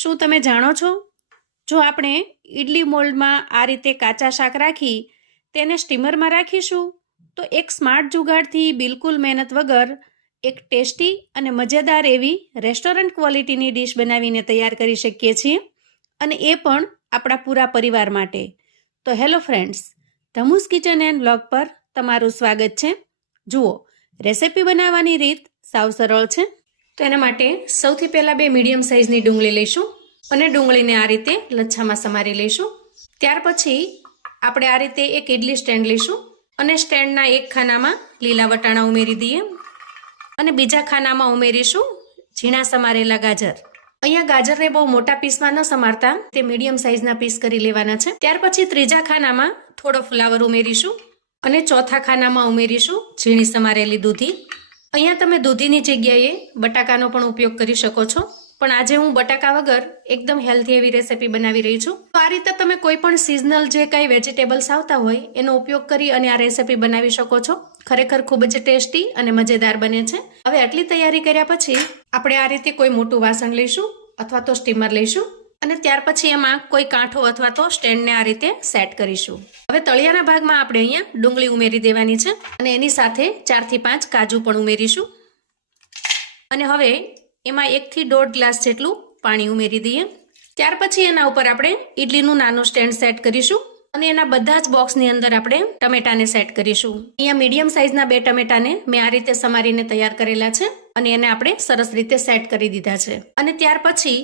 શું તમે જાણો છો? જો આપણે ઇડલી મોલ્ડમાં આ રીતે કાચા શાક રાખી તેને સ્ટીમરમાં રાખીશું, તો એક સ્માર્ટ જુગાડથી બિલકુલ મહેનત વગર એક ટેસ્ટી અને મજેદાર એવી રેસ્ટોરન્ટ ક્વોલિટીની ડીશ બનાવીને તૈયાર કરી શકીએ છીએ અને એ પણ આપણા પૂરા પરિવાર માટે. તો હેલો ફ્રેન્ડ્સ, ધમુસ કિચન એન્ડ બ્લોગ પર તમારું સ્વાગત છે. જુઓ, રેસિપી બનાવવાની રીત સાવ સરળ છે. તો એના માટે સૌથી પહેલાં બે મીડિયમ સાઇઝની ડુંગળી લઈશું અને ડુંગળીને આ રીતે લચ્છામાં સમારી લઈશું. ત્યાર પછી આપણે આ રીતે એક ઇડલી સ્ટેન્ડ લઈશું અને સ્ટેન્ડના એક ખાનામાં લીલા વટાણા ઉમેરી દઈએ અને બીજા ખાનામાં ઉમેરીશું ઝીણા સમારેલા ગાજર. અહીંયા ગાજરને બહુ મોટા પીસમાં ન સમારતા, તે મીડિયમ સાઇઝના પીસ કરી લેવાના છે. ત્યાર પછી ત્રીજા ખાનામાં થોડો ફ્લાવર ઉમેરીશું અને ચોથા ખાનામાં ઉમેરીશું ઝીણી સમારેલી દૂધી. અહીંયા તમે દૂધીની જગ્યાએ બટાકાનો પણ ઉપયોગ કરી શકો છો. પણ આજે હું બટાકા વગર એકદમ હેલ્ધી એવી રેસિપી બનાવી રહી છું. તો આ રીતે તમે કોઈ પણ સિઝનલ જે કાંઈ વેજીટેબલ્સ આવતા હોય, એનો ઉપયોગ કરી અને આ રેસિપી બનાવી શકો છો. ખરેખર ખૂબ જ ટેસ્ટી અને મજેદાર બને છે. હવે આટલી તૈયારી કર્યા પછી આપણે આ રીતે કોઈ મોટું વાસણ લઈશું અથવા તો સ્ટીમર લઈશું. અને ત્યાર પછી એમાં કોઈ કાંઠો અથવા તો સ્ટેન્ડને આ રીતે સેટ કરીશું. હવે તળિયાના ભાગમાં આપણે અહીંયા ડુંગળી ઉમેરી દેવાની છે અને એની સાથે ચારથી પાંચ કાજુ પણ ઉમેરીશું. અને હવે એમાં એકથી દોઢ ગ્લાસ જેટલું પાણી ઉમેરી દઈએ. ત્યાર પછી એના ઉપર આપણે ઇડલીનું નાનું સ્ટેન્ડ સેટ કરીશું અને એના બધા જ બોક્સની અંદર આપણે ટમેટાને સેટ કરીશું. અહીંયા મીડિયમ સાઇઝના બે ટમેટાને મેં આ રીતે સમારીને તૈયાર કરેલા છે અને એને આપણે સરસ રીતે સેટ કરી દીધા છે. અને ત્યાર પછી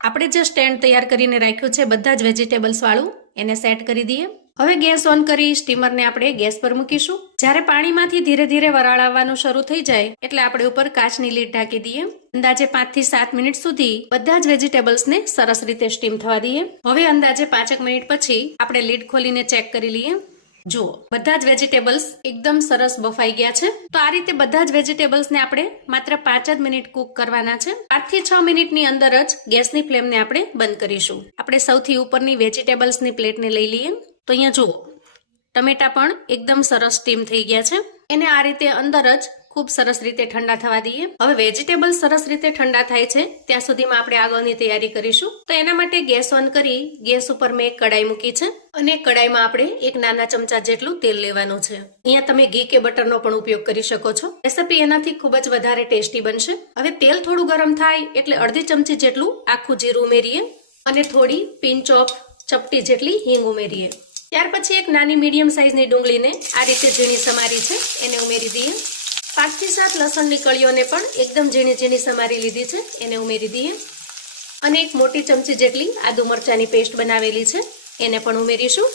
આપણે જે સ્ટેન્ડ તૈયાર કરીને રાખ્યું છે, બધા જ વેજીટેબલ્સવાળું એને સેટ કરી દઈએ. હવે ગેસ ઓન કરી સ્ટીમરને આપણે ગેસ પર મૂકીશું. જ્યારે પાણીમાંથી ધીરે ધીરે વરાળ આવવાનું શરૂ થઈ જાય, એટલે આપણે ઉપર કાચની લીડ ઢાંકી દઈએ. અંદાજે પાંચથી સાત મિનિટ સુધી બધા જ વેજીટેબલ્સને સરસ રીતે સ્ટીમ થવા દઈએ. હવે અંદાજે પાંચેક મિનિટ પછી આપણે લીડ ખોલીને ચેક કરી લઈએ. જુઓ બધા જ વેજીટેબલ્સ એકદમ સરસ બફાઈ ગયા છે. તો આ રીતે બધા જ વેજીટેબલ્સને આપણે માત્ર પાંચ જ મિનિટ કુક કરવાના છે. પાંચથી છ મિનિટની અંદર જ ગેસની ફ્લેમને આપણે બંધ કરીશું. આપણે સૌથી ઉપરની વેજીટેબલ્સની પ્લેટને લઈ લઈએ. તો અહીંયા જુઓ, ટમેટા પણ એકદમ સરસ સ્ટીમ થઈ ગયા છે. એને આ રીતે અંદર જ ખૂબ સરસ રીતે ઠંડા થવા દઈએ. હવે વેજીટેબલ સરસ રીતે ઠંડા થાય છે, ત્યાં સુધીમાં આપણે આગળની તૈયારી કરીશું. તો એના માટે ગેસ ઓન કરી ગેસ ઉપર મેં કડાઈ મૂકી છે અને કડાઈમાં આપણે એક નાના ચમચા જેટલું તેલ લેવાનું છે. અહીંયા તમે ઘી કે બટરનો પણ ઉપયોગ કરી શકો છો. રેસીપી એનાથી ખૂબ જ વધારે ટેસ્ટી બનશે. હવે તેલ થોડું ગરમ થાય એટલે અડધી ચમચી જેટલું આખું જીરું ઉમેરીએ અને થોડી પિંચ ઓફ ચપટી જેટલી હિંગ ઉમેરીએ. ત્યાર પછી એક નાની મીડિયમ સાઇઝની ડુંગળીને આ રીતે ઝીણી સમારી છે, એને ઉમેરી દઈએ. પાંચથી સાત લસણની કળીઓને પણ એકદમ ઝીણી ઝીણી સમારી લીધી છે, એને ઉમેરી દઈએ. અને એક મોટી ચમચી જેટલી આદુ મરચાંની પેસ્ટ બનાવેલી છે, એને પણ ઉમેરીશું.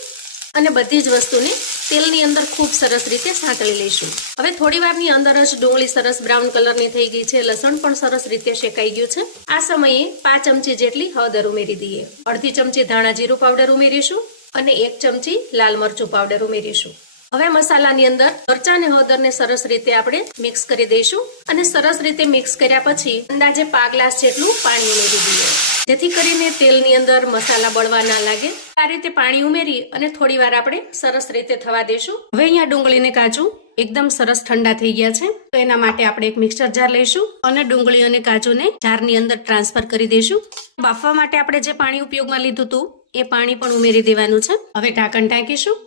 અને બધી જ વસ્તુને તેલની અંદર ખૂબ સરસ રીતે સાંતળી લઈશું. હવે થોડી વારની અંદર જ ડુંગળી સરસ બ્રાઉન કલરની થઈ ગઈ છે, લસણ પણ સરસ રીતે શેકાઈ ગયું છે. આ સમયે પાંચ ચમચી જેટલી હળદર ઉમેરી દઈએ. અડધી ચમચી ધાણા જીરું પાવડર ઉમેરીશું અને એક ચમચી લાલ મરચું પાવડર ઉમેરીશું. હવે મસાલાની અંદર મરચા અને હળદરને સરસ રીતે આપણે મિક્સ કરી દઈશું અને સરસ રીતે મિક્સ કર્યા પછી અંદાજે પા ગ્લાસ જેટલું પાણી ઉમેરી દઈએ. જેથી કરીને તેલની અંદર મસાલા બળવા ના લાગે. આ રીતે પાણી ઉમેરી અને થોડી વાર આપણે સરસ રીતે થવા દઈશું. હવે અહીંયા ડુંગળીને કાજુ એકદમ સરસ ઠંડા થઈ ગયા છે. તો એના માટે આપણે એક મિક્સર જાર લઈશું અને ડુંગળી અને કાજુને જારની અંદર ટ્રાન્સફર કરી દઈશું. બાફવા માટે આપણે જે પાણી ઉપયોગમાં લીધું હતું, એ પાણી પણ ઉમેરી દેવાનું છે. હવે ઢાંકણ ઢાંકીશું.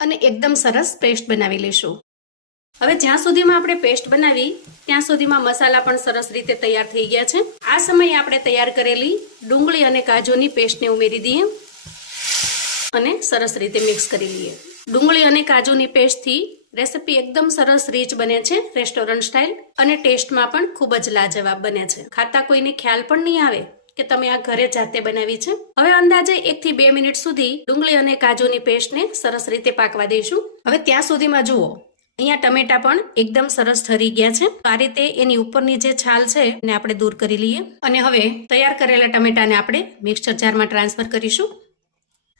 અને એકદમ સરસ પેસ્ટ બનાવી લઈશું. હવે જ્યાં સુધીમાં આપણે પેસ્ટ બનાવી, ત્યાં સુધીમાં મસાલા પણ સરસ રીતે તૈયાર થઈ ગયા છે. આ સમયે આપણે તૈયાર કરેલી ડુંગળી અને કાજુની પેસ્ટને ઉમેરી દઈએ અને સરસ રીતે મિક્સ કરી લઈએ. ડુંગળી અને કાજુની પેસ્ટથી રેસિપી એકદમ સરસ રીચ બને છે, રેસ્ટોરન્ટ સ્ટાઇલ, અને ટેસ્ટમાં પણ ખૂબ જ લાજવાબ બને છે. ખાતા કોઈને ખ્યાલ પણ નહીં આવે કે તમે આ ઘરે જાતે બનાવી છે? હવે અંદાજે એક થી બે મિનિટ સુધી ડુંગળી અને કાજુની પેસ્ટને સરસ રીતે પાકવા દઈશું. હવે ત્યાં સુધીમાં જુઓ. અહીંયા ટમેટા પણ એકદમ સરસ ઠરી ગયા છે. આ રીતે એની ઉપરની જે છાલ છે, એને આપણે દૂર કરી લઈએ. અને હવે તૈયાર કરેલા ટમેટાને આપણે મિક્સચર જારમાં ટ્રાન્સફર કરીશું.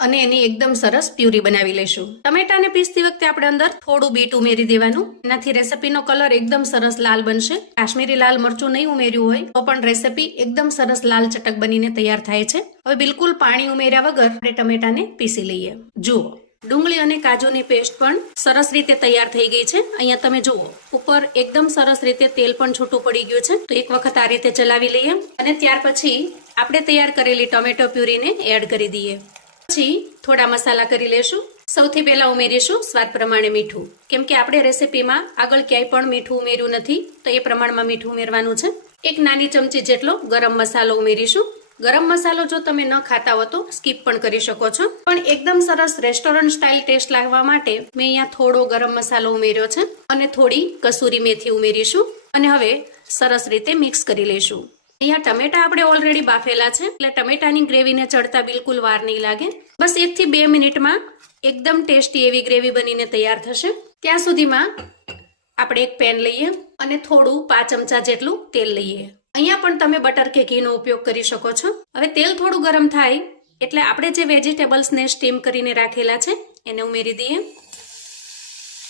અને એની એકદમ સરસ પ્યુરી બનાવી લઈશું. ટમેટાને પીસતી વખતે આપણે અંદર થોડું બીટ ઉમેરી દેવાનું. એનાથી રેસીપીનો કલર એકદમ સરસ લાલ બનશે. કાશ્મીરી લાલ મરચું નહીં ઉમેર્યું હોય, તો પણ રેસીપી એકદમ સરસ લાલ ચટક બનીને તૈયાર થાય છે. હવે બિલકુલ પાણી ઉમેર્યા વગર આપણે ટમેટાને પીસી લઈએ. જુઓ, ડુંગળી અને કાજુની પેસ્ટ પણ સરસ રીતે તૈયાર થઈ ગઈ છે. અહીંયા તમે જુઓ, ઉપર એકદમ સરસ રીતે તેલ પણ છૂટું પડી ગયું છે. તો એક વખત આ રીતે ચલાવી લઈએ. અને ત્યાર પછી આપણે તૈયાર કરેલી ટોમેટો પ્યુરીને એડ કરી દઈએ. પછી થોડા મસાલા કરી લેશું. સૌથી પહેલા ઉમેરીશું સ્વાદ પ્રમાણે મીઠું. કેમ કે આપણે રેસીપીમાં આગળ ક્યાંય પણ મીઠું ઉમેર્યું નથી, તો એ પ્રમાણમાં મીઠું ઉમેરવાનું છે. એક નાની ચમચી જેટલો ગરમ મસાલો ઉમેરીશું. ગરમ મસાલો જો તમે ન ખાતા હો તો સ્કીપ પણ કરી શકો છો. પણ એકદમ સરસ રેસ્ટોરન્ટ સ્ટાઇલ ટેસ્ટ લાગવા માટે મેં અહીંયા થોડો ગરમ મસાલો ઉમેર્યો છે અને થોડી કસૂરી મેથી ઉમેરીશું. અને હવે સરસ રીતે મિક્સ કરી લઈશું. અહીંયા ટમેટા આપણે ઓલરેડી બાફેલા છે. એટલે ટમેટાની ગ્રેવીને ચડતા બિલકુલ વાર નહીં લાગે. બસ એકથી બે મિનિટમાં એકદમ ટેસ્ટી એવી ગ્રેવી બનીને તૈયાર થશે. ત્યાં સુધીમાં આપણે એક પેન લઈએ અને થોડું પાંચ ચમચા જેટલું તેલ લઈએ. અહીંયા પણ તમે બટર કે ઘીનો ઉપયોગ કરી શકો છો. હવે તેલ થોડું ગરમ થાય એટલે આપણે જે વેજીટેબલ્સને સ્ટીમ કરીને રાખેલા છે, એને ઉમેરી દઈએ.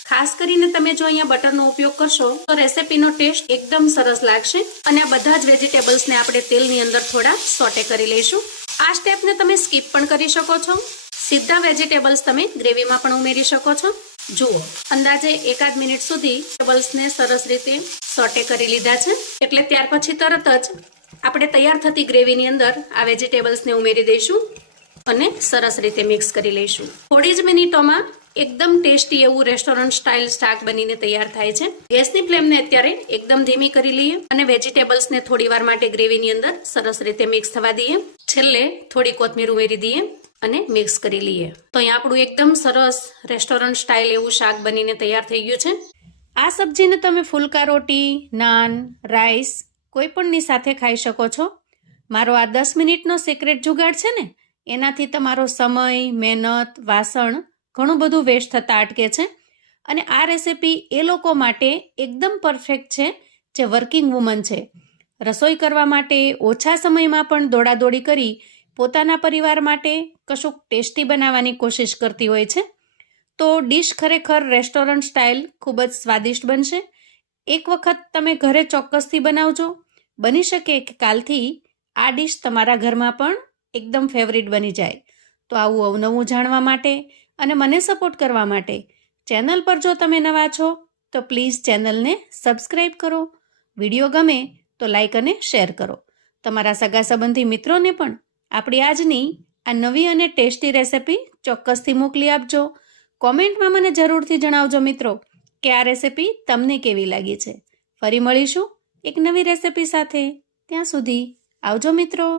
ખાસ કરીને તમે જો અહીંયા બટરનો ઉપયોગ કરશો, તો રેસીપીનો ટેસ્ટ એકદમ સરસ લાગશે અને આ બધા જ વેજીટેબલ્સને આપણે તેલની અંદર થોડા સોટે કરી લઈશું. આ સ્ટેપને તમે સ્કીપ પણ કરી શકો છો. સીધા વેજીટેબલ્સ તમે ગ્રેવીમાં પણ ઉમેરી શકો છો. જુઓ, અંદાજે એકાદ મિનિટ સુધી વેજીટેબલ્સને સરસ રીતે સોટે કરી લીધા છે. એટલે ત્યાર પછી તરત જ આપણે તૈયાર થતી ગ્રેવીની અંદર આ વેજીટેબલ્સને ઉમેરી દઈશું અને સરસ રીતે મિક્સ કરી લઈશું. થોડી જ મિનિટોમાં એકદમ ટેસ્ટી એવું રેસ્ટોરન્ટ સ્ટાઇલ શાક બનીને તૈયાર થાય છે. ગેસની ફ્લેમને અત્યારે એકદમ ધીમી કરી લઈએ અને વેજીટેબલ્સને થોડી વાર માટે ગ્રેવીની અંદર સરસ રીતે મિક્સ થવા દઈએ. છેલ્લે થોડી કોથમીર ઉમેરી દઈએ અને મિક્સ કરી લઈએ. તો અહીં આપણું એકદમ સરસ રેસ્ટોરન્ટ સ્ટાઇલ એવું શાક બનીને તૈયાર થઈ ગયું છે. આ સબ્જીને તમે ફુલકા રોટી, નાન, રાઈસ કોઈ પણની સાથે ખાઈ શકો છો. મારો આ દસ મિનિટનો સિક્રેટ જુગાડ છે ને, એનાથી તમારો સમય, મહેનત, વાસણ ઘણું બધું વેસ્ટ થતાં અટકે છે. અને આ રેસિપી એ લોકો માટે એકદમ પરફેક્ટ છે જે વર્કિંગ વુમન છે. રસોઈ કરવા માટે ઓછા સમયમાં પણ દોડાદોડી કરી પોતાના પરિવાર માટે કશુંક ટેસ્ટી બનાવવાની કોશિશ કરતી હોય છે. તો ડીશ ખરેખર રેસ્ટોરન્ટ સ્ટાઇલ ખૂબ જ સ્વાદિષ્ટ બનશે. એક વખત તમે ઘરે ચોક્કસથી બનાવજો. બની શકે કે કાલથી આ ડીશ તમારા ઘરમાં પણ એકદમ ફેવરિટ બની જાય. તો આવું અવનવું જાણવા માટે અને મને સપોર્ટ કરવા માટે. ચેનલ પર જો તમે નવા છો, તો પ્લીઝ ચેનલને સબસ્ક્રાઈબ કરો. વીડિયો ગમે, તો લાઈક અને શેર કરો. તમારા સગા સંબંધી મિત્રોને પણ આપણી આજની આ નવી અને ટેસ્ટી રેસિપી ચોક્કસથી મોકલી આપજો. કોમેન્ટમાં મને જરૂરથી જણાવજો મિત્રો, કે આ રેસિપી તમને કેવી લાગી છે. ફરી મળીશું એક નવી રેસિપી સાથે. ત્યાં સુધી આવજો મિત્રો.